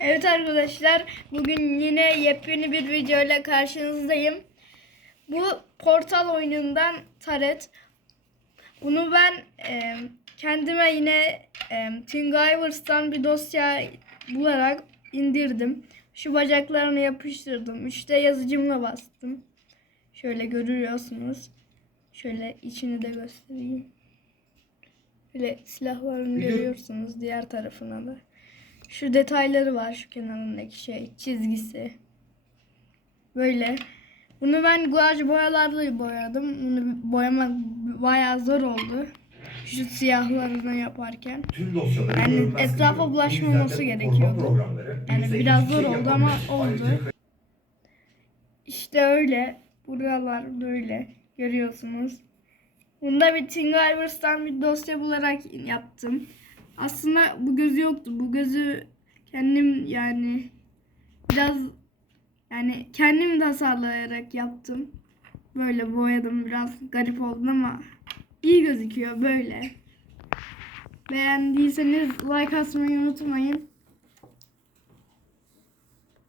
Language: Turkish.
Evet arkadaşlar bugün yine yepyeni bir video ile karşınızdayım. Bu Portal oyunundan Taret. Bunu ben e, kendime yine e, Thingivers'tan bir dosya bularak indirdim. Şu bacaklarını yapıştırdım. İşte yazıcımla bastım. Şöyle görüyorsunuz. Şöyle içini de göstereyim. Böyle silahlarını görüyorsunuz diğer tarafına da. Şu detayları var şu kenarındaki şey çizgisi. Böyle. Bunu ben guaj boyalarla boyadım. Bunu boyamak bayağı zor oldu. Şu siyahlarını yaparken. Tüm dosyaları Yani etrafa bulaşmaması gerekiyordu. Yani biraz zor şey oldu ama oldu. İşte öyle. Buralar böyle. Görüyorsunuz. Bunda bir Thingivers'tan bir dosya bularak yaptım. Aslında bu gözü yoktu. Bu gözü kendim yani biraz yani kendim tasarlayarak yaptım. Böyle boyadım. Biraz garip oldu ama iyi gözüküyor böyle. Beğendiyseniz like atmayı unutmayın.